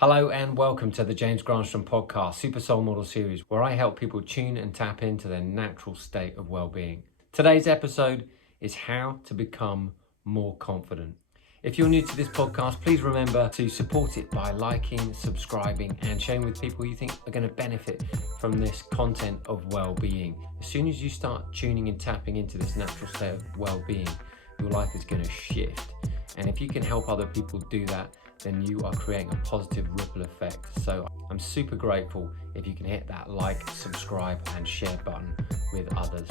Hello and welcome to the James Granström podcast, Super Soul Model series, where I help people tune and tap into their natural state of well-being. Today's episode is how to become more confident. If you're new to this podcast, please remember to support it by liking, subscribing, and sharing with people you think are going to benefit from this content of well-being. As soon as you start tuning and tapping into this natural state of well-being, your life is going to shift. And if you can help other people do that, then you are creating a positive ripple effect. So I'm super grateful if you can hit that like, subscribe, and share button with others.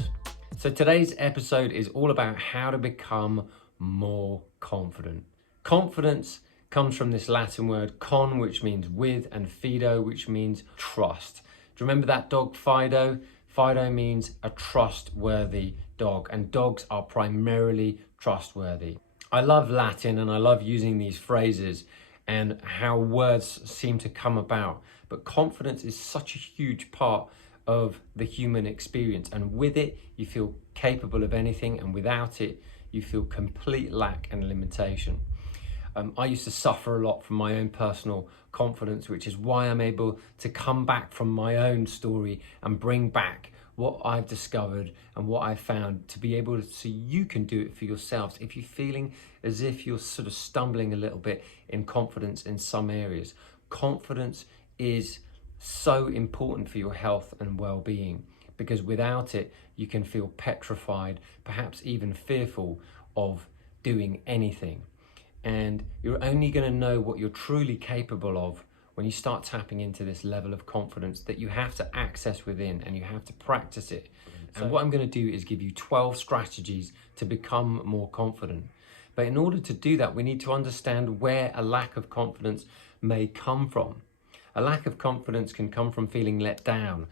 So today's episode is all about how to become more confident. Confidence comes from this Latin word con, which means with, and fido, which means trust. Do you remember that dog Fido? Fido means a trustworthy dog, and dogs are primarily trustworthy. I love Latin and I love using these phrases and how words seem to come about. But confidence is such a huge part of the human experience. And with it, you feel capable of anything. And without it, you feel complete lack and limitation. I used to suffer a lot from my own personal confidence, which is why I'm able to come back from my own story and bring back what I've discovered and what I've found to be able to, so you can do it for yourselves. If you're feeling as if you're sort of stumbling a little bit in confidence in some areas, confidence is so important for your health and well-being, because without it, you can feel petrified, perhaps even fearful of doing anything. And you're only going to know what you're truly capable of when you start tapping into this level of confidence that you have to access within, and you have to practice it. And what I'm going to do is give you 12 strategies to become more confident. But in order to do that, we need to understand where a lack of confidence may come from. A lack of confidence can come from feeling let down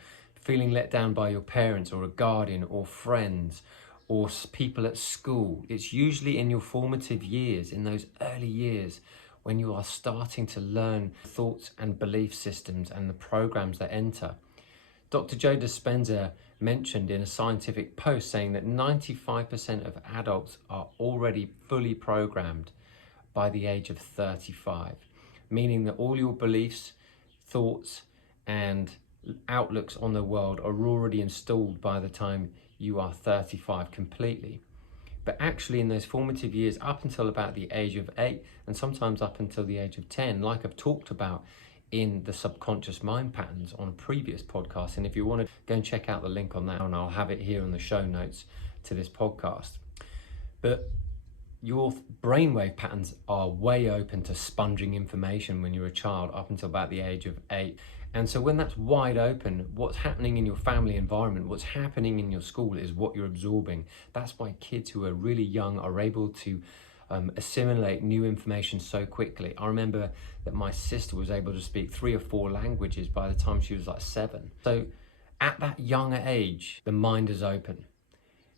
by your parents or a guardian or friends or people at school. It's usually in your formative years, in those early years, when you are starting to learn thoughts and belief systems and the programs that enter. Dr. Joe Dispenza mentioned in a scientific post saying that 95% of adults are already fully programmed by the age of 35, meaning that all your beliefs, thoughts, and outlooks on the world are already installed by the time you are 35 completely. But actually in those formative years, up until about the age of 8, and sometimes up until the age of 10, like I've talked about in the subconscious mind patterns on a previous podcast. And if you want to go and check out the link on that, and I'll have it here in the show notes to this podcast. But your brainwave patterns are way open to sponging information when you're a child up until about the age of 8. And so when that's wide open, what's happening in your family environment, what's happening in your school is what you're absorbing. That's why kids who are really young are able to assimilate new information so quickly. I remember that my sister was able to speak 3 or 4 languages by the time she was like 7. So at that younger age, the mind is open.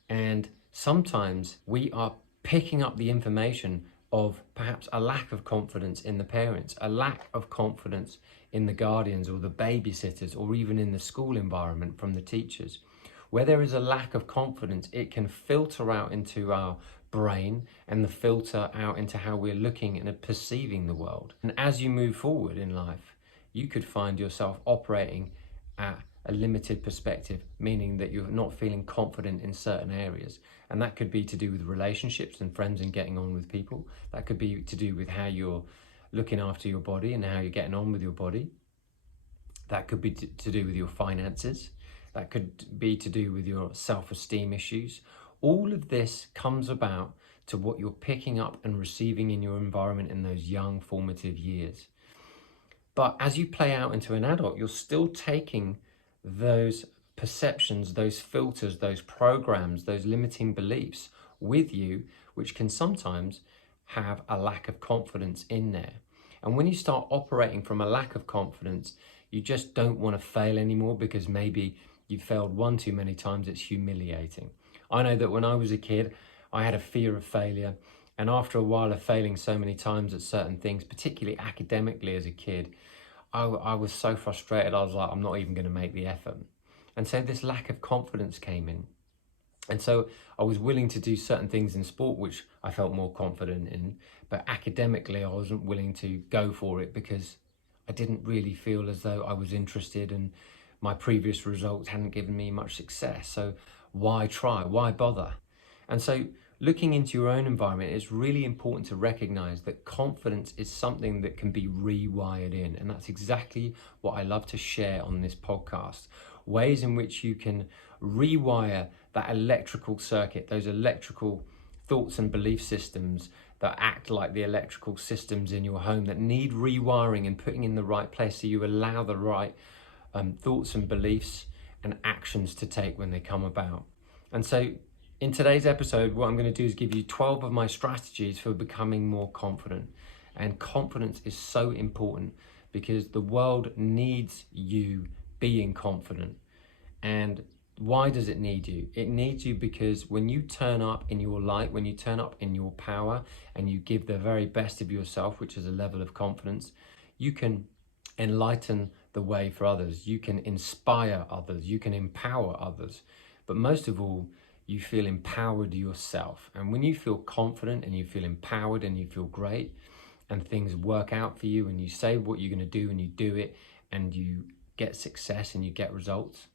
And sometimes we are picking up the information of perhaps a lack of confidence in the parents, a lack of confidence in the guardians or the babysitters, or even in the school environment from the teachers. Where there is a lack of confidence, it can filter out into our brain and the filter out into how we're looking and perceiving the world. And as you move forward in life, you could find yourself operating at a limited perspective, meaning that you're not feeling confident in certain areas. And that could be to do with relationships and friends and getting on with people. That could be to do with how you're looking after your body and how you're getting on with your body. That could be to do with your finances. That could be to do with your self-esteem issues. All of this comes about to what you're picking up and receiving in your environment in those young formative years. But as you play out into an adult, you're still taking those perceptions, those filters, those programs, those limiting beliefs with you, which can sometimes have a lack of confidence in there. And when you start operating from a lack of confidence, you just don't want to fail anymore, because maybe you failed one too many times. It's humiliating. I know that when I was a kid, I had a fear of failure. And after a while of failing so many times at certain things, particularly academically as a kid, I was so frustrated. I was like, I'm not even going to make the effort. And so this lack of confidence came in. And so I was willing to do certain things in sport, which I felt more confident in, but academically I wasn't willing to go for it because I didn't really feel as though I was interested, and my previous results hadn't given me much success. So why try? Why bother? And so looking into your own environment, it's really important to recognize that confidence is something that can be rewired in. And that's exactly what I love to share on this podcast. Ways in which you can rewire that electrical circuit, those electrical thoughts and belief systems that act like the electrical systems in your home that need rewiring and putting in the right place, so you allow the right thoughts and beliefs and actions to take when they come about. And so in today's episode, what I'm going to do is give you 12 of my strategies for becoming more confident. And confidence is so important because the world needs you being confident. And why does it need you? It needs you because when you turn up in your light, when you turn up in your power and you give the very best of yourself, which is a level of confidence, you can enlighten the way for others. You can inspire others. You can empower others. But most of all, you feel empowered yourself. And when you feel confident and you feel empowered and you feel great and things work out for you and you say what you're going to do and you do it and you get success and you get results,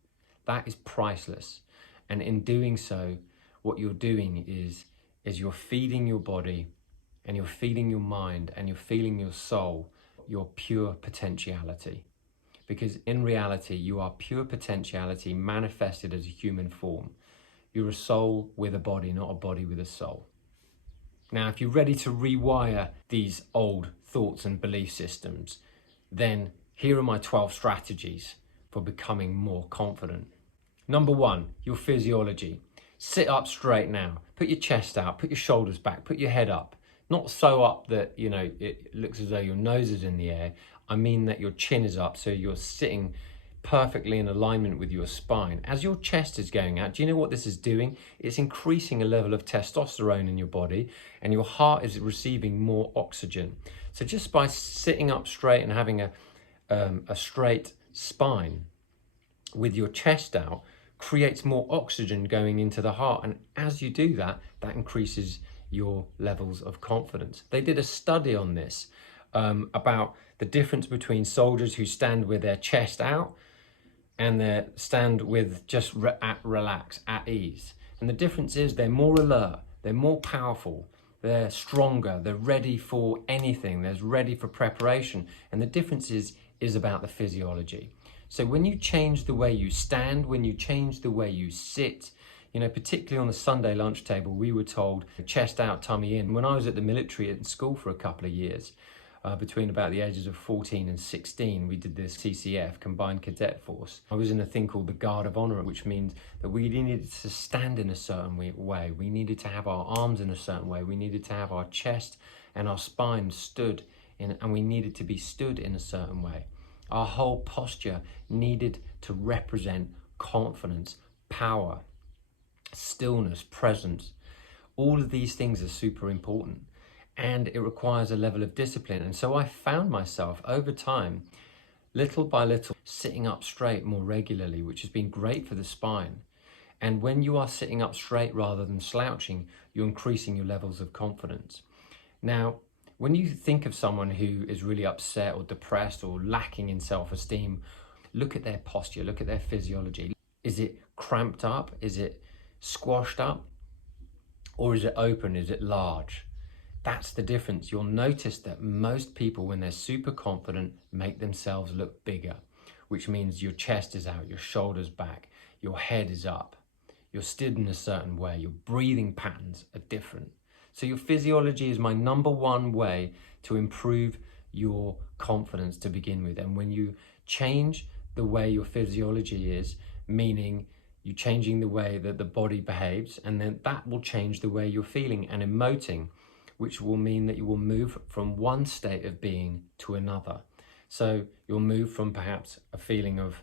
that is priceless. And in doing so, what you're doing is you're feeding your body and you're feeding your mind and you're feeding your soul your pure potentiality. Because in reality, you are pure potentiality manifested as a human form. You're a soul with a body, not a body with a soul. Now, if you're ready to rewire these old thoughts and belief systems, then here are my 12 strategies for becoming more confident. Number 1, your physiology. Sit up straight now. Put your chest out, put your shoulders back, put your head up. Not so up that, it looks as though your nose is in the air. I mean that your chin is up, so you're sitting perfectly in alignment with your spine. As your chest is going out, do you know what this is doing? It's increasing a level of testosterone in your body, and your heart is receiving more oxygen. So just by sitting up straight and having a straight spine with your chest out creates more oxygen going into the heart. And as you do that, that increases your levels of confidence. They did a study on this about the difference between soldiers who stand with their chest out and they stand with just relax, at ease. And the difference is they're more alert, they're more powerful, they're stronger, they're ready for anything, they're ready for preparation. And the difference is about the physiology. So when you change the way you stand, when you change the way you sit, particularly on the Sunday lunch table, we were told chest out, tummy in. When I was at the military at school for a couple of years, between about the ages of 14 and 16, we did this CCF, Combined Cadet Force. I was in a thing called the Guard of Honor, which means that we needed to stand in a certain way. We needed to have our arms in a certain way. We needed to have our chest and our spine stood in, and we needed to be stood in a certain way. Our whole posture needed to represent confidence, power, stillness, presence. All of these things are super important. And it requires a level of discipline. And so I found myself over time, little by little, sitting up straight more regularly, which has been great for the spine. And when you are sitting up straight rather than slouching, you're increasing your levels of confidence. Now, when you think of someone who is really upset or depressed or lacking in self-esteem, look at their posture, look at their physiology. Is it cramped up? Is it squashed up? Or is it open? Is it large? That's the difference. You'll notice that most people, when they're super confident, make themselves look bigger, which means your chest is out, your shoulders back, your head is up, you're stood in a certain way, your breathing patterns are different. So your physiology is my number one way to improve your confidence to begin with. And when you change the way your physiology is, meaning you're changing the way that the body behaves, and then that will change the way you're feeling and emoting, which will mean that you will move from one state of being to another. So you'll move from perhaps a feeling of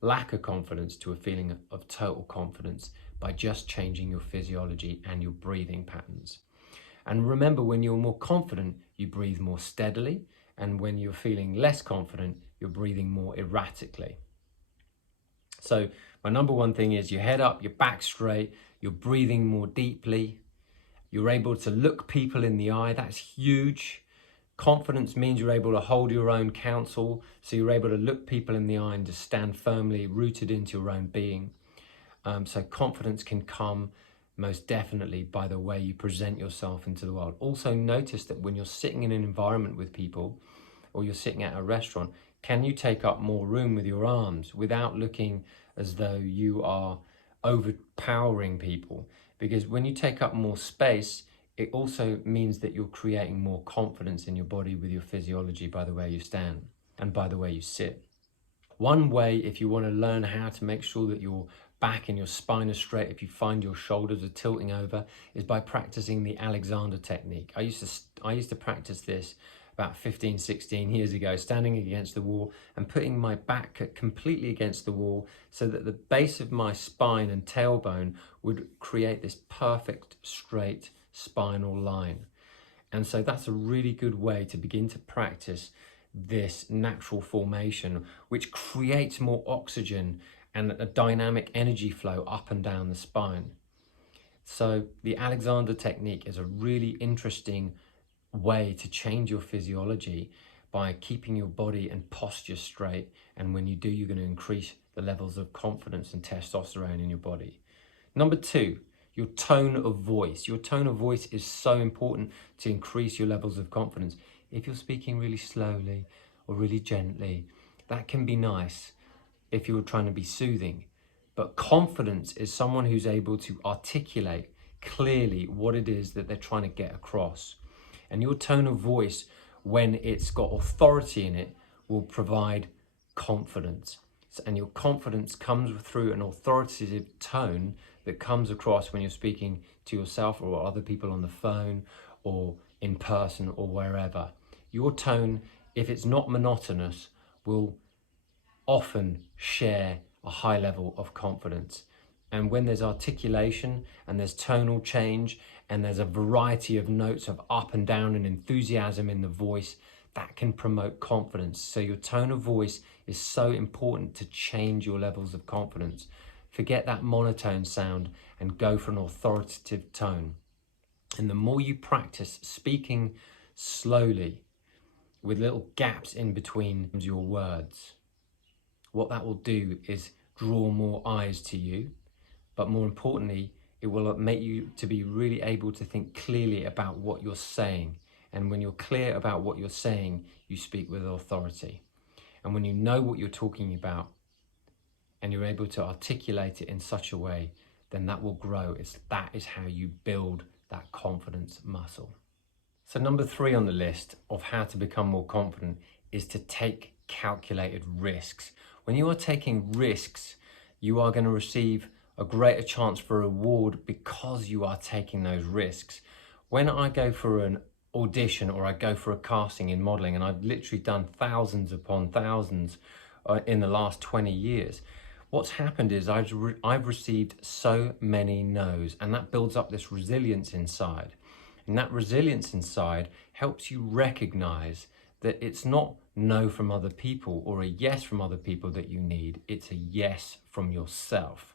lack of confidence to a feeling of total confidence by just changing your physiology and your breathing patterns. And remember, when you're more confident, you breathe more steadily. And when you're feeling less confident, you're breathing more erratically. So my number one thing is your head up, your back straight, you're breathing more deeply. You're able to look people in the eye. That's huge. Confidence means you're able to hold your own counsel, so you're able to look people in the eye and just stand firmly rooted into your own being. So confidence can come most definitely by the way you present yourself into the world. Also notice that when you're sitting in an environment with people, or you're sitting at a restaurant, can you take up more room with your arms without looking as though you are overpowering people? Because when you take up more space, it also means that you're creating more confidence in your body with your physiology by the way you stand and by the way you sit. One way, if you want to learn how to make sure that your back and your spine are straight, if you find your shoulders are tilting over, is by practicing the Alexander technique. I used to practice this about 15, 16 years ago, standing against the wall and putting my back completely against the wall so that the base of my spine and tailbone would create this perfect straight spinal line. And so that's a really good way to begin to practice this natural formation, which creates more oxygen and a dynamic energy flow up and down the spine. So the Alexander technique is a really interesting way to change your physiology by keeping your body and posture straight. And when you do, you're going to increase the levels of confidence and testosterone in your body. Number 2, your tone of voice. Your tone of voice is so important to increase your levels of confidence. If you're speaking really slowly or really gently, that can be nice if you're trying to be soothing. But confidence is someone who's able to articulate clearly what it is that they're trying to get across. And your tone of voice, when it's got authority in it, will provide confidence. And your confidence comes through an authoritative tone that comes across when you're speaking to yourself or other people on the phone or in person or wherever. Your tone, if it's not monotonous, will often share a high level of confidence. And when there's articulation and there's tonal change and there's a variety of notes of up and down and enthusiasm in the voice, that can promote confidence. So your tone of voice is so important to change your levels of confidence. Forget that monotone sound and go for an authoritative tone. And the more you practice speaking slowly with little gaps in between your words, what that will do is draw more eyes to you. But more importantly, it will make you to be really able to think clearly about what you're saying. And when you're clear about what you're saying, you speak with authority. And when you know what you're talking about and you're able to articulate it in such a way, then that will grow. That is how you build that confidence muscle. So number 3 on the list of how to become more confident is to take calculated risks. When you are taking risks, you are going to receive a greater chance for reward because you are taking those risks. When I go for an audition or I go for a casting in modeling, and I've literally done thousands upon thousands in the last 20 years, what's happened is I've received so many no's, and that builds up this resilience inside. And that resilience inside helps you recognize that it's not no from other people or a yes from other people that you need, it's a yes from yourself.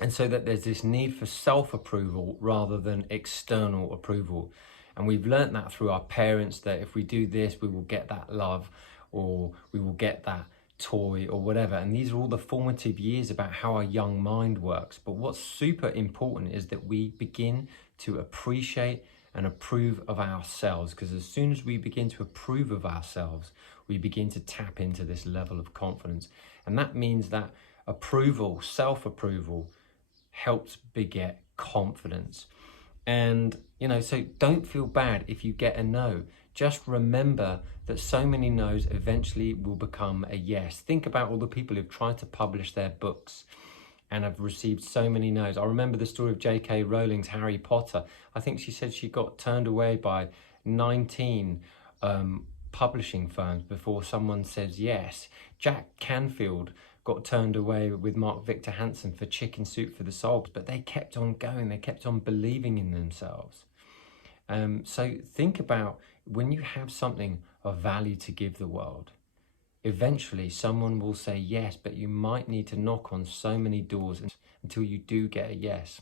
And so that there's this need for self-approval rather than external approval. And we've learnt that through our parents, that if we do this, we will get that love, or we will get that toy or whatever. And these are all the formative years about how our young mind works. But what's super important is that we begin to appreciate and approve of ourselves, because as soon as we begin to approve of ourselves, we begin to tap into this level of confidence. And that means that approval, self-approval, helps beget confidence. And so don't feel bad if you get a no. Just remember that so many no's eventually will become a yes. Think about all the people who've tried to publish their books and have received so many no's. I remember the story of J.K. Rowling's Harry Potter. I think she said she got turned away by 19 publishing firms before someone says yes. Jack Canfield got turned away with Mark Victor Hansen for Chicken Soup for the Soul, but they kept on going, they kept on believing in themselves. So think about when you have something of value to give the world, eventually someone will say yes, but you might need to knock on so many doors until you do get a yes.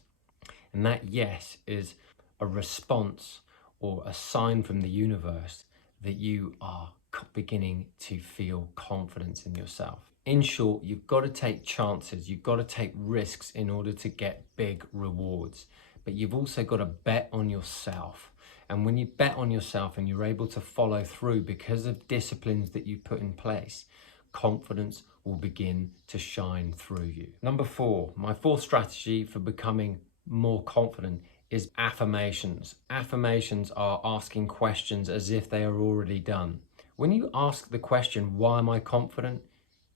And that yes is a response or a sign from the universe that you are beginning to feel confidence in yourself. In short, you've got to take chances, you've got to take risks in order to get big rewards, but you've also got to bet on yourself. And when you bet on yourself and you're able to follow through because of disciplines that you put in place, confidence will begin to shine through you. Number 4, my 4th strategy for becoming more confident is affirmations. Affirmations are asking questions as if they are already done. When you ask the question, why am I confident?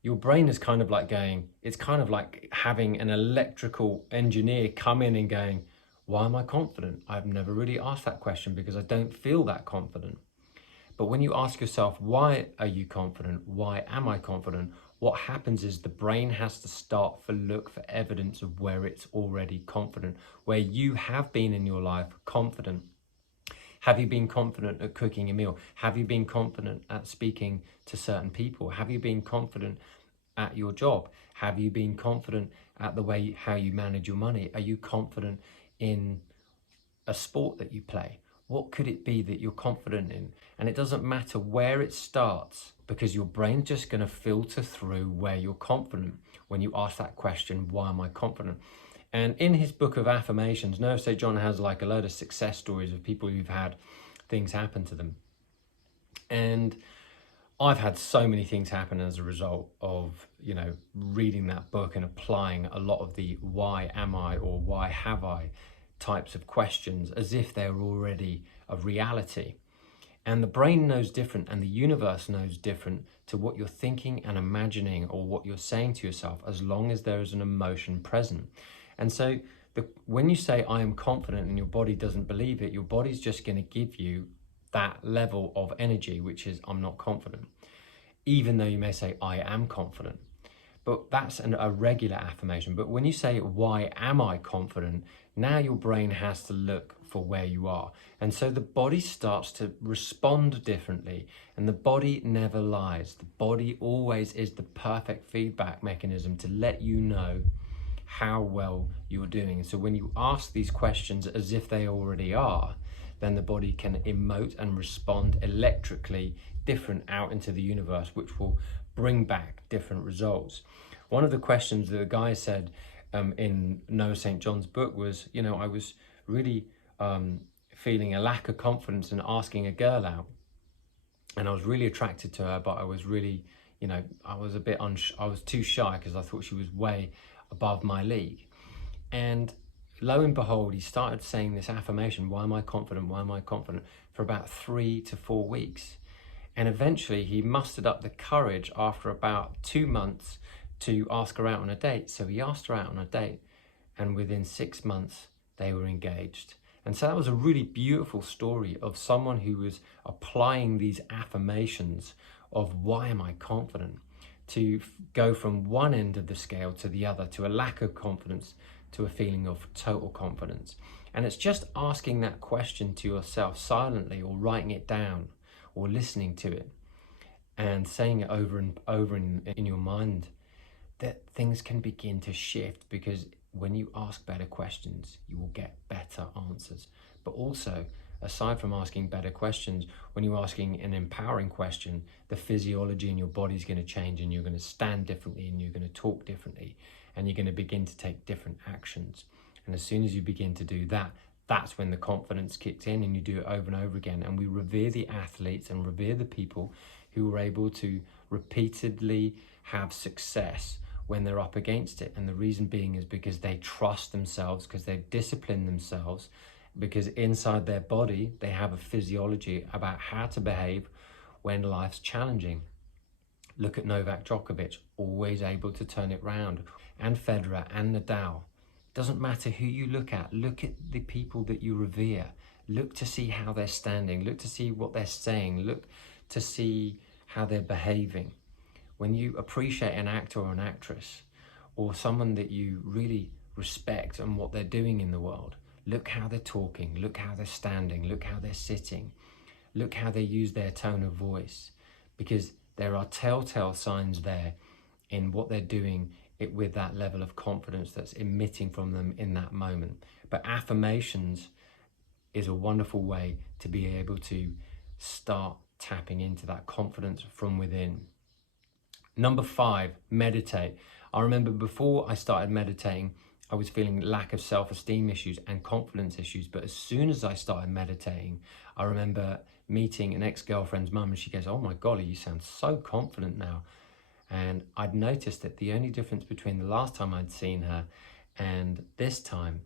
Your brain is kind of like going, it's kind of like having an electrical engineer come in and going, why am I confident? I've never really asked that question because I don't feel that confident. But when you ask yourself, why are you confident? Why am I confident? What happens is the brain has to start to look for evidence of where it's already confident, where you have been in your life confident. Have you been confident at cooking a meal? Have you been confident at speaking to certain people? Have you been confident at your job? Have you been confident at the way how you manage your money? Are you confident in a sport that you play? What could it be that you're confident in? And it doesn't matter where it starts, because your brain's just going to filter through where you're confident when you ask that question, why am I confident? And in his book of Affirmations, Noah St. John has like a load of success stories of people who've had things happen to them. And I've had so many things happen as a result of, reading that book and applying a lot of the why am I or why have I types of questions as if they're already a reality. And the brain knows different, and the universe knows different to what you're thinking and imagining or what you're saying to yourself, as long as there is an emotion present. And so when you say I am confident and your body doesn't believe it, your body's just going to give you that level of energy, which is I'm not confident, even though you may say I am confident. But that's a regular affirmation. But when you say, why am I confident? Now your brain has to look for where you are. And so the body starts to respond differently. And the body never lies. The body always is the perfect feedback mechanism to let you know how well you're doing. And so when you ask these questions as if they already are, then the body can emote and respond electrically different out into the universe, which will bring back different results. One of the questions that the guy said in Noah St. John's book was, I was really feeling a lack of confidence in asking a girl out, and I was really attracted to her, but I was really, I was a bit I was too shy because I thought she was way above my league. And lo and behold, he started saying this affirmation, why am I confident? Why am I confident? For about 3 to 4 weeks. And eventually he mustered up the courage after about 2 months to ask her out on a date. So he asked her out on a date, and within 6 months they were engaged. And so that was a really beautiful story of someone who was applying these affirmations of why am I confident, to go from one end of the scale to the other, to a lack of confidence to a feeling of total confidence. And it's just asking that question to yourself silently, or writing it down, or listening to it and saying it over and over in your mind, that things can begin to shift. Because when you ask better questions, you will get better answers. But also, aside from asking better questions, when you're asking an empowering question, the physiology in your body is going to change, and you're going to stand differently, and you're going to talk differently, and you're going to begin to take different actions. And as soon as you begin to do that, that's when the confidence kicks in, and you do it over and over again. And we revere the athletes and revere the people who are able to repeatedly have success when they're up against it. And the reason being is because they trust themselves, because they've disciplined themselves, because inside their body, they have a physiology about how to behave when life's challenging. Look at Novak Djokovic, always able to turn it round, and Federer and Nadal. Doesn't matter who you look at the people that you revere. Look to see how they're standing, look to see what they're saying, look to see how they're behaving. When you appreciate an actor or an actress, or someone that you really respect and what they're doing in the world, look how they're talking, look how they're standing, look how they're sitting, look how they use their tone of voice, because there are telltale signs there in what they're doing with that level of confidence that's emitting from them in that moment. But affirmations is a wonderful way to be able to start tapping into that confidence from within. Number 5, meditate. I remember before I started meditating, I was feeling lack of self-esteem issues and confidence issues. But as soon as I started meditating, I remember meeting an ex-girlfriend's mum, and she goes, "Oh my golly, you sound so confident now." And I'd noticed that the only difference between the last time I'd seen her and this time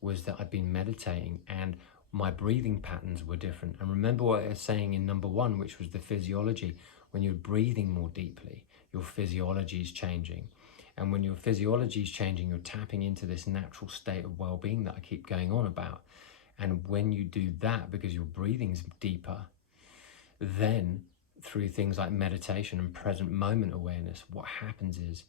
was that I'd been meditating and my breathing patterns were different. And remember what I was saying in number 1, which was the physiology. When you're breathing more deeply, your physiology is changing. And when your physiology is changing, you're tapping into this natural state of well-being that I keep going on about. And when you do that, because your breathing's deeper, then through things like meditation and present moment awareness, what happens is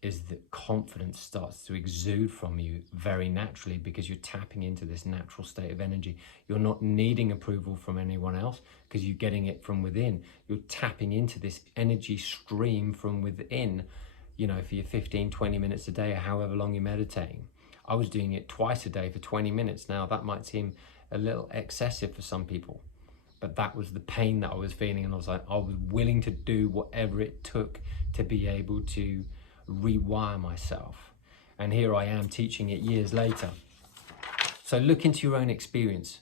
that confidence starts to exude from you very naturally, because you're tapping into this natural state of energy. You're not needing approval from anyone else because you're getting it from within. You're tapping into this energy stream from within, for your 15, 20 minutes a day or however long you're meditating. I was doing it twice a day for 20 minutes. Now that might seem a little excessive for some people, but that was the pain that I was feeling. And I was willing to do whatever it took to be able to rewire myself. And here I am teaching it years later. So look into your own experience.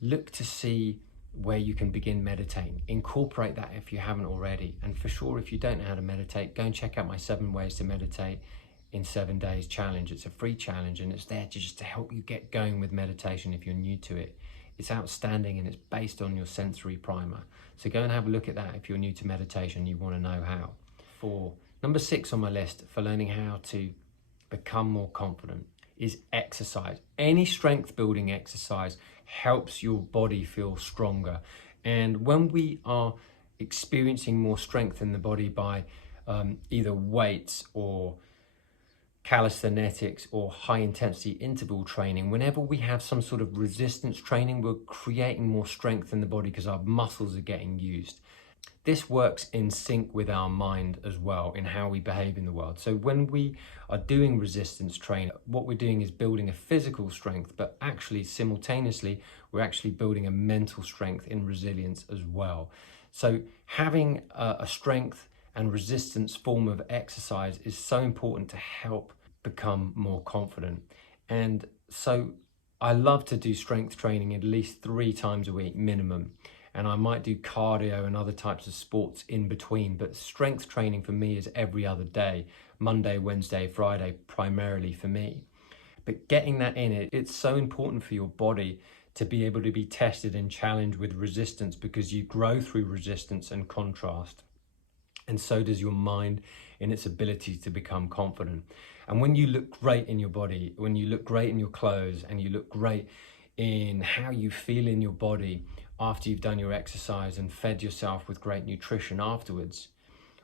Look to see where you can begin meditating. Incorporate that if you haven't already. And for sure, if you don't know how to meditate, go and check out my 7 ways to meditate in 7 days challenge. It's a free challenge, and it's there to help you get going with meditation if you're new to it. It's outstanding, and it's based on your sensory primer. So go and have a look at that if you're new to meditation, you want to know how. Number 6 on my list for learning how to become more confident is exercise. Any strength building exercise helps your body feel stronger. And when we are experiencing more strength in the body by either weights or calisthenics or high intensity interval training, whenever we have some sort of resistance training, we're creating more strength in the body because our muscles are getting used. This works in sync with our mind as well in how we behave in the world. So when we are doing resistance training, what we're doing is building a physical strength, but actually simultaneously, we're actually building a mental strength in resilience as well. So having a strength and resistance form of exercise is so important to help become more confident. And so I love to do strength training at least 3 times a week minimum. And I might do cardio and other types of sports in between, but strength training for me is every other day, Monday, Wednesday, Friday, primarily for me. But getting that in, it's so important for your body to be able to be tested and challenged with resistance, because you grow through resistance and contrast. And so does your mind in its ability to become confident. And when you look great in your body, when you look great in your clothes, and you look great in how you feel in your body after you've done your exercise and fed yourself with great nutrition afterwards,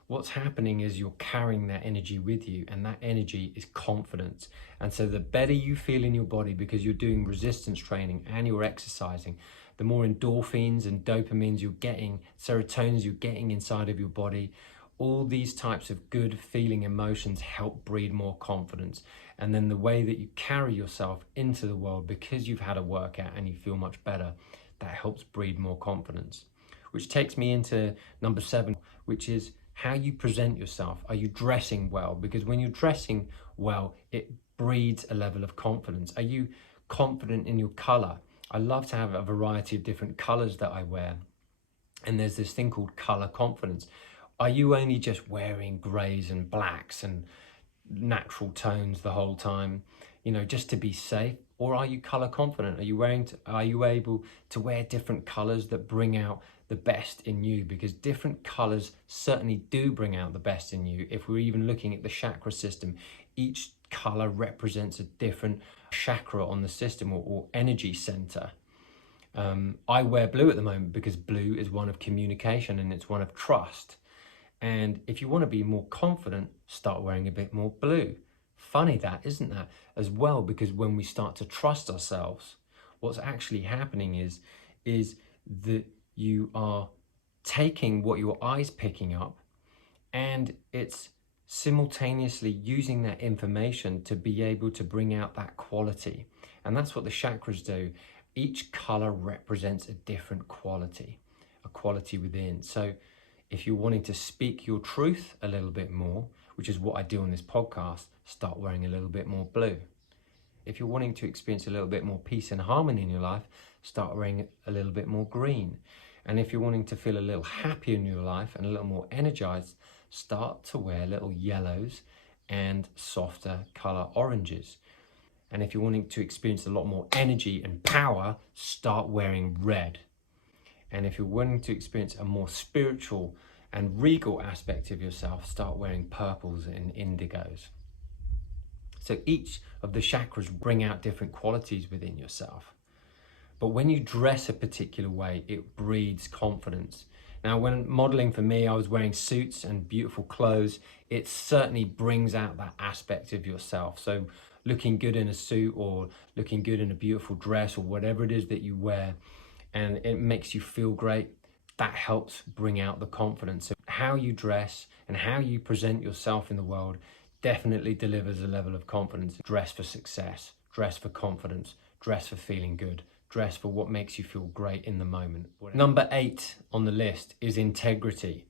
what's happening is you're carrying that energy with you, and that energy is confidence. And so the better you feel in your body because you're doing resistance training and you're exercising, the more endorphins and dopamines you're getting, serotonins you're getting inside of your body. All these types of good feeling emotions help breed more confidence. And then the way that you carry yourself into the world, because you've had a workout and you feel much better, that helps breed more confidence. Which takes me into number 7, which is how you present yourself. Are you dressing well? Because when you're dressing well, it breeds a level of confidence. Are you confident in your color? I love to have a variety of different colors that I wear. And there's this thing called color confidence. Are you only just wearing grays and blacks and natural tones the whole time, just to be safe? Or are you color confident? Are you able to wear different colors that bring out the best in you? Because different colors certainly do bring out the best in you. If we're even looking at the chakra system, each color represents a different chakra on the system or energy center. I wear blue at the moment because blue is one of communication and it's one of trust. And if you want to be more confident, start wearing a bit more blue. Funny that, isn't that? As well, because when we start to trust ourselves, what's actually happening is that you are taking what your eye's picking up, and it's simultaneously using that information to be able to bring out that quality. And that's what the chakras do. Each color represents a different quality, a quality within. So if you're wanting to speak your truth a little bit more, which is what I do on this podcast, start wearing a little bit more blue. If you're wanting to experience a little bit more peace and harmony in your life, start wearing a little bit more green. And if you're wanting to feel a little happier in your life and a little more energized, start to wear little yellows and softer color oranges. And if you're wanting to experience a lot more energy and power, start wearing red. And if you're wanting to experience a more spiritual and regal aspect of yourself, start wearing purples and indigos. So each of the chakras bring out different qualities within yourself. But when you dress a particular way, it breeds confidence. Now, when modeling for me, I was wearing suits and beautiful clothes. It certainly brings out that aspect of yourself. So looking good in a suit or looking good in a beautiful dress or whatever it is that you wear, and it makes you feel great, that helps bring out the confidence. So how you dress and how you present yourself in the world definitely delivers a level of confidence. Dress for success, dress for confidence, dress for feeling good, dress for what makes you feel great in the moment. Number 8 on the list is integrity.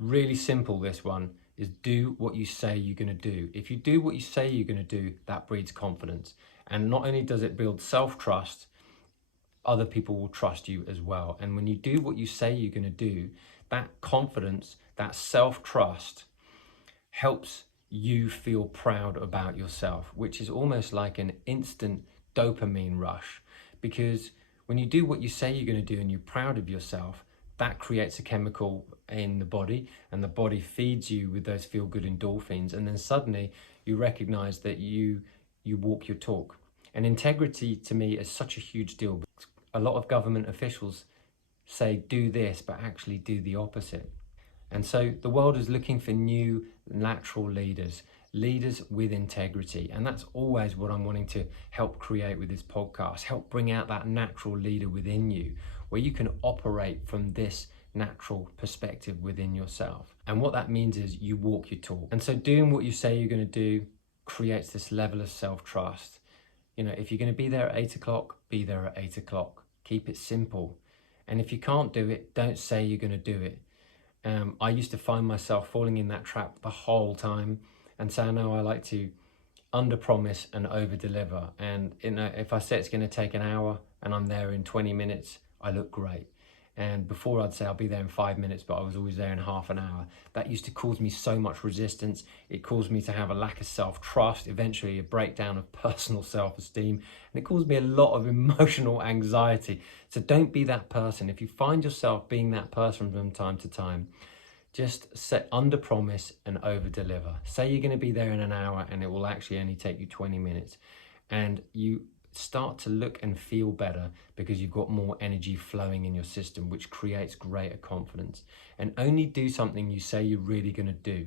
Really simple, this one is do what you say you're going to do. If you do what you say you're going to do, that breeds confidence. And not only does it build self-trust, other people will trust you as well. And when you do what you say you're going to do, that confidence, that self-trust helps you feel proud about yourself, which is almost like an instant dopamine rush. Because when you do what you say you're going to do and you're proud of yourself, that creates a chemical in the body, and the body feeds you with those feel-good endorphins, and then suddenly you recognize that you walk your talk. And integrity to me is such a huge deal. A lot of government officials say do this, but actually do the opposite. And so the world is looking for new natural leaders with integrity. And that's always what I'm wanting to help create with this podcast, help bring out that natural leader within you, where you can operate from this natural perspective within yourself. And what that means is you walk your talk. And so doing what you say you're going to do creates this level of self-trust. You know, if you're going to be there at 8 o'clock, be there at 8 o'clock. Keep it simple. And if you can't do it, don't say you're going to do it. I used to find myself falling in that trap the whole time. And so now I like to under-promise and over-deliver. And if I say it's going to take an hour and I'm there in 20 minutes, I look great. And before I'd say I'll be there in 5 minutes, but I was always there in half an hour. That used to cause me so much resistance. It caused me to have a lack of self-trust, eventually a breakdown of personal self-esteem, and it caused me a lot of emotional anxiety. So don't be that person. If you find yourself being that person from time to time, just set under-promise and over-deliver. Say you're going to be there in an hour and it will actually only take you 20 minutes. And you start to look and feel better because you've got more energy flowing in your system, which creates greater confidence. And only do something you say you're really going to do,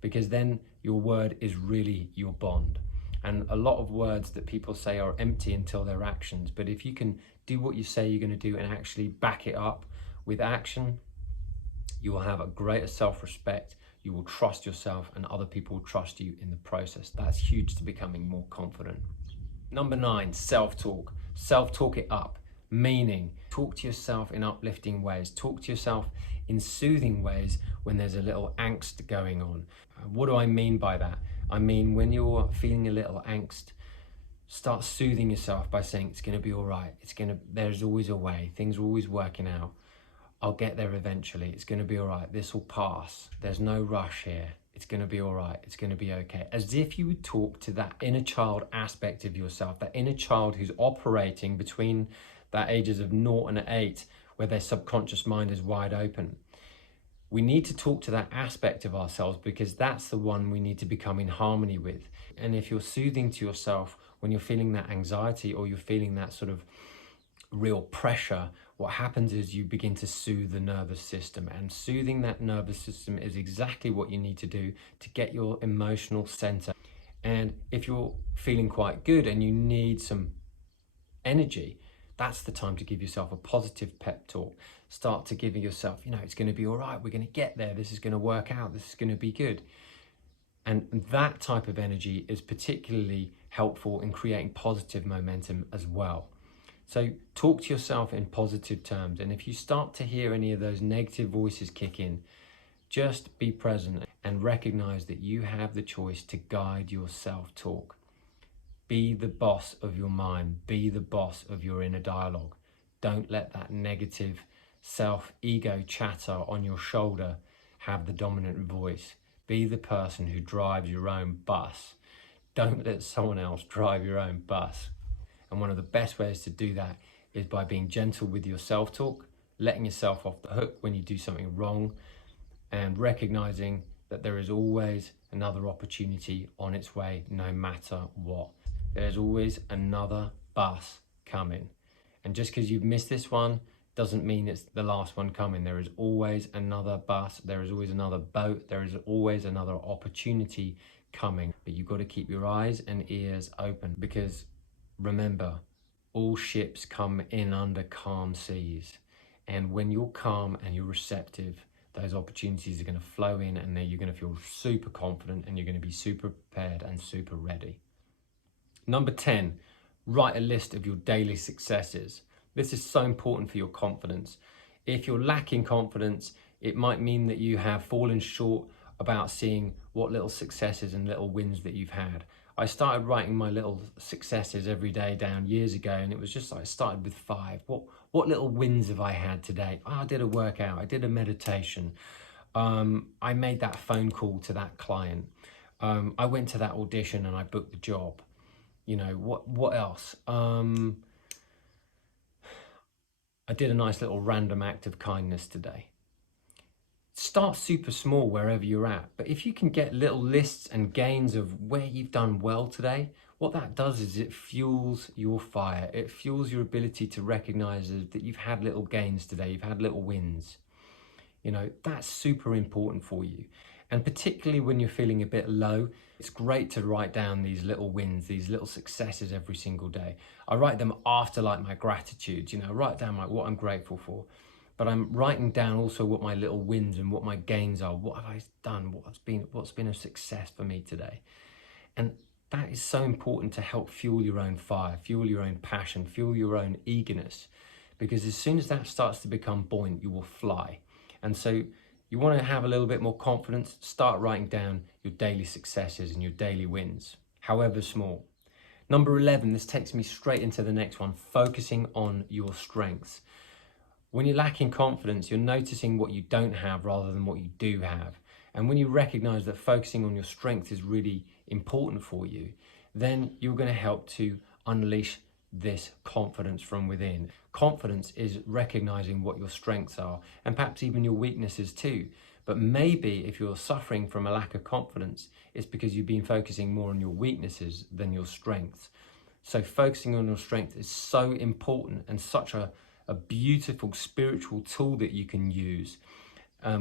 because then your word is really your bond. And a lot of words that people say are empty until they're actions. But if you can do what you say you're going to do and actually back it up with action, you will have a greater self-respect, you will trust yourself, and other people will trust you in the process. That's huge to becoming more confident. Number 9, self-talk. Self-talk it up, meaning talk to yourself in uplifting ways. Talk to yourself in soothing ways when there's a little angst going on. What do I mean by that? I mean, when you're feeling a little angst, start soothing yourself by saying it's going to be all right. There's always a way. Things are always working out. I'll get there eventually. It's going to be all right. This will pass. There's no rush here. It's going to be all right. It's going to be okay. As if you would talk to that inner child aspect of yourself, that inner child who's operating between the ages of 0 and 8, where their subconscious mind is wide open. We need to talk to that aspect of ourselves because that's the one we need to become in harmony with. And if you're soothing to yourself when you're feeling that anxiety or you're feeling that sort of real pressure, what happens is you begin to soothe the nervous system, and soothing that nervous system is exactly what you need to do to get your emotional center. And if you're feeling quite good and you need some energy, that's the time to give yourself a positive pep talk. Start to give yourself, it's going to be all right. We're going to get there. This is going to work out. This is going to be good. And that type of energy is particularly helpful in creating positive momentum as well. So talk to yourself in positive terms. And if you start to hear any of those negative voices kick in, just be present and recognize that you have the choice to guide your self-talk. Be the boss of your mind. Be the boss of your inner dialogue. Don't let that negative self-ego chatter on your shoulder have the dominant voice. Be the person who drives your own bus. Don't let someone else drive your own bus. And one of the best ways to do that is by being gentle with your self-talk, letting yourself off the hook when you do something wrong, and recognizing that there is always another opportunity on its way, no matter what. There's always another bus coming. And just because you've missed this one doesn't mean it's the last one coming. There is always another bus, there is always another boat, there is always another opportunity coming. But you've got to keep your eyes and ears open, because remember, all ships come in under calm seas. And when you're calm and you're receptive, those opportunities are going to flow in, and then you're going to feel super confident, and you're going to be super prepared and super ready. Number 10, write a list of your daily successes. This is so important for your confidence. If you're lacking confidence, it might mean that you have fallen short about seeing what little successes and little wins that you've had. I started writing my little successes every day down years ago, and it was just like I started with 5. What little wins have I had today? Oh, I did a workout, I did a meditation, I made that phone call to that client, I went to that audition and I booked the job. You know, what else? I did a nice little random act of kindness today. Start super small wherever you're at, but if you can get little lists and gains of where you've done well today, what that does is it fuels your fire. It fuels your ability to recognize that you've had little gains today, you've had little wins. You know, that's super important for you. And particularly when you're feeling a bit low, it's great to write down these little wins, these little successes every single day. I write them after like my gratitudes, you know, I write down like what I'm grateful for. But I'm writing down also what my little wins and what my gains are. What have I done? What's been a success for me today? And that is so important to help fuel your own fire, fuel your own passion, fuel your own eagerness. Because as soon as that starts to become buoyant, you will fly. And so you want to have a little bit more confidence, start writing down your daily successes and your daily wins, however small. Number 11, this takes me straight into the next one, focusing on your strengths. When you're lacking confidence, you're noticing what you don't have rather than what you do have. And when you recognize that focusing on your strength is really important for you, then you're going to help to unleash this confidence from within. Confidence is recognizing what your strengths are, and perhaps even your weaknesses too. But maybe if you're suffering from a lack of confidence, it's because you've been focusing more on your weaknesses than your strengths. So focusing on your strength is so important, and such a beautiful spiritual tool that you can use,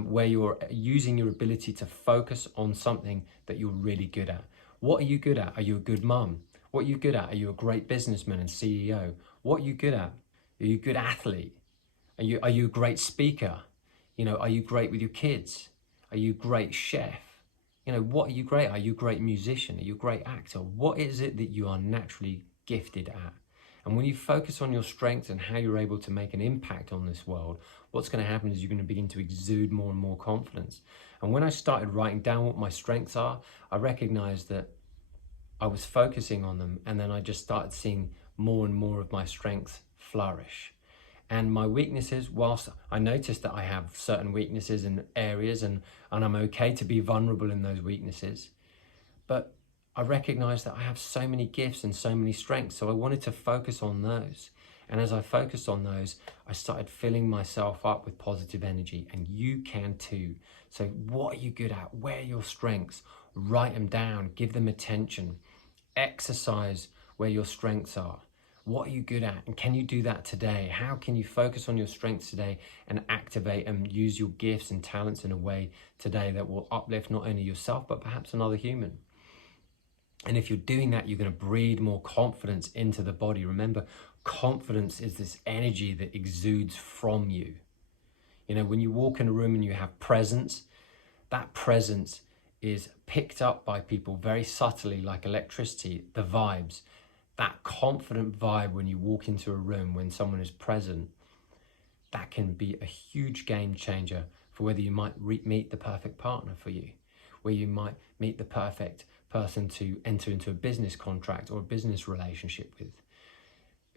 where you're using your ability to focus on something that you're really good at. What are you good at? Are you a good mum? What are you good at? Are you a great businessman and CEO? What are you good at? Are you a good athlete? Are you a great speaker? You know, are you great with your kids? Are you a great chef? You know, what are you great at? Are you a great musician? Are you a great actor? What is it that you are naturally gifted at? And when you focus on your strengths and how you're able to make an impact on this world, what's going to happen is you're going to begin to exude more and more confidence. And when I started writing down what my strengths are, I recognized that I was focusing on them, and then I just started seeing more and more of my strengths flourish. And my weaknesses, whilst I noticed that I have certain weaknesses in areas, and I'm okay to be vulnerable in those weaknesses, but I recognized that I have so many gifts and so many strengths, so I wanted to focus on those. And as I focused on those, I started filling myself up with positive energy, and you can too. So what are you good at? Where are your strengths? Write them down, give them attention, exercise where your strengths are. What are you good at? And can you do that today? How can you focus on your strengths today and activate and use your gifts and talents in a way today that will uplift not only yourself, but perhaps another human? And if you're doing that, you're going to breed more confidence into the body. Remember, confidence is this energy that exudes from you. You know, when you walk in a room and you have presence, that presence is picked up by people very subtly, like electricity, the vibes. that confident vibe when you walk into a room, when someone is present, that can be a huge game changer for whether you might meet the perfect partner for you, where you might meet the perfect person to enter into a business contract or a business relationship with.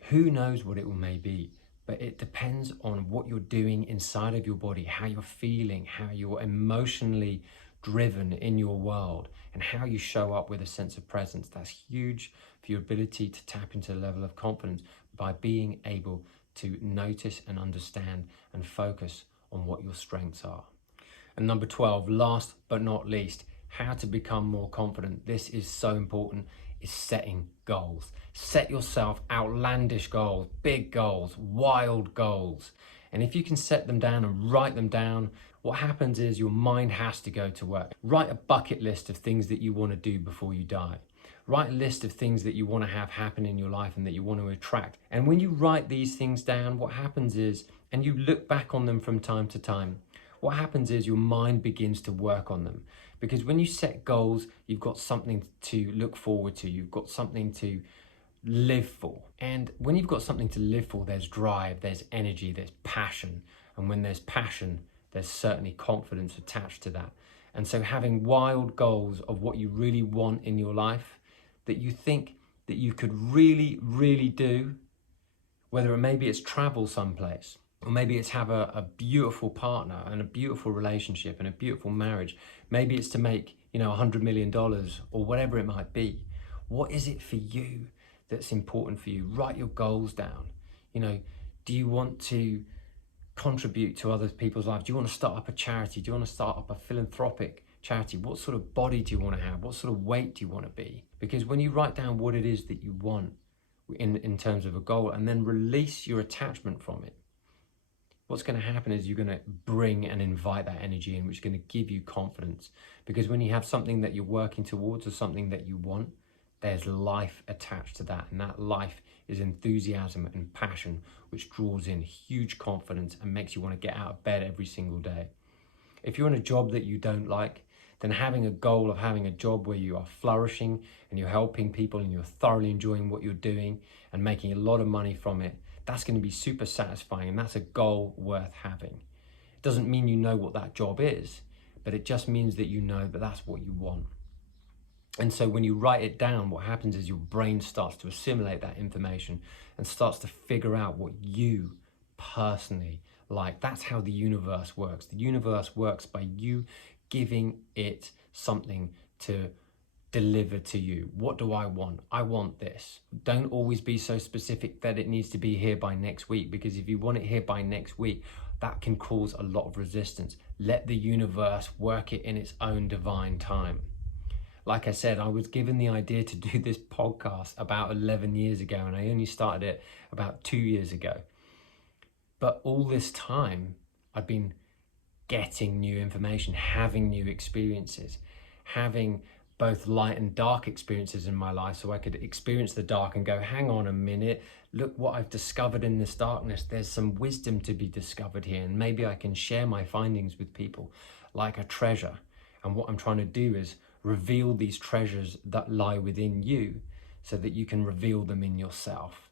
Who knows what it may be, but it depends on what you're doing inside of your body, how you're feeling, how you're emotionally driven in your world, and how you show up with a sense of presence. That's huge for your ability to tap into a level of confidence by being able to notice and understand and focus on what your strengths are. And number 12, last but not least, how to become more confident. This is so important, is setting goals. Set yourself outlandish goals, big goals, wild goals. And if you can set them down and write them down, what happens is your mind has to go to work. Write a bucket list of things that you want to do before you die. Write a list of things that you want to have happen in your life and that you want to attract. And when you write these things down, what happens is, and you look back on them from time to time, what happens is your mind begins to work on them. Because when you set goals, you've got something to look forward to. You've got something to live for. And when you've got something to live for, there's drive, there's energy, there's passion. And when there's passion, there's certainly confidence attached to that. And so having wild goals of what you really want in your life, that you think that you could really, really do, whether maybe it's travel someplace, or maybe it's have a beautiful partner and a beautiful relationship and a beautiful marriage. Maybe it's to make, $100 million or whatever it might be. What is it for you that's important for you? Write your goals down. Do you want to contribute to other people's lives? Do you want to start up a charity? Do you want to start up a philanthropic charity? What sort of body do you want to have? What sort of weight do you want to be? Because when you write down what it is that you want in terms of a goal and then release your attachment from it, what's going to happen is you're going to bring and invite that energy in, which is going to give you confidence. Because when you have something that you're working towards or something that you want, there's life attached to that. And that life is enthusiasm and passion, which draws in huge confidence and makes you want to get out of bed every single day. If you're in a job that you don't like, then having a goal of having a job where you are flourishing and you're helping people and you're thoroughly enjoying what you're doing and making a lot of money from it, that's going to be super satisfying, and that's a goal worth having. It doesn't mean you know what that job is, but it just means that you know that that's what you want. And so when you write it down, what happens is your brain starts to assimilate that information and starts to figure out what you personally like. That's how the universe works. The universe works by you giving it something to deliver to you. What do I want? I want this. Don't always be so specific that it needs to be here by next week, because if you want it here by next week, that can cause a lot of resistance. Let the universe work it in its own divine time. Like I said, I was given the idea to do this podcast about 11 years ago, and I only started it about 2 years ago. But all this time, I've been getting new information, having new experiences, having both light and dark experiences in my life, so I could experience the dark and go, hang on a minute, look what I've discovered in this darkness. There's some wisdom to be discovered here, and maybe I can share my findings with people like a treasure. And what I'm trying to do is reveal these treasures that lie within you so that you can reveal them in yourself.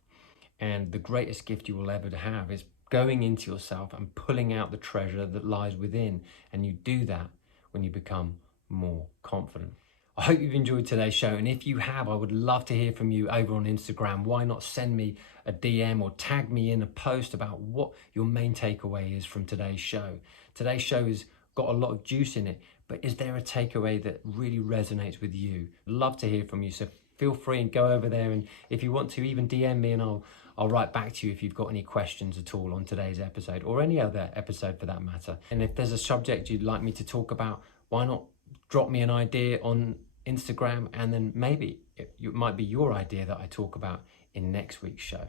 And the greatest gift you will ever have is going into yourself and pulling out the treasure that lies within. And you do that when you become more confident. I hope you've enjoyed today's show, and if you have, I would love to hear from you over on Instagram. Why not send me a DM or tag me in a post about what your main takeaway is from today's show. Today's show has got a lot of juice in it, but is there a takeaway that really resonates with you? Love to hear from you, so feel free and go over there, and if you want to, even DM me and I'll write back to you if you've got any questions at all on today's episode or any other episode for that matter. And if there's a subject you'd like me to talk about, why not drop me an idea on Instagram, and then maybe it might be your idea that I talk about in next week's show.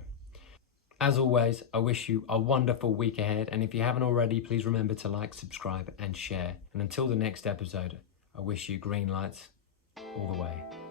As always, I wish you a wonderful week ahead, and if you haven't already, please remember to like, subscribe and share. And until the next episode, I wish you green lights all the way.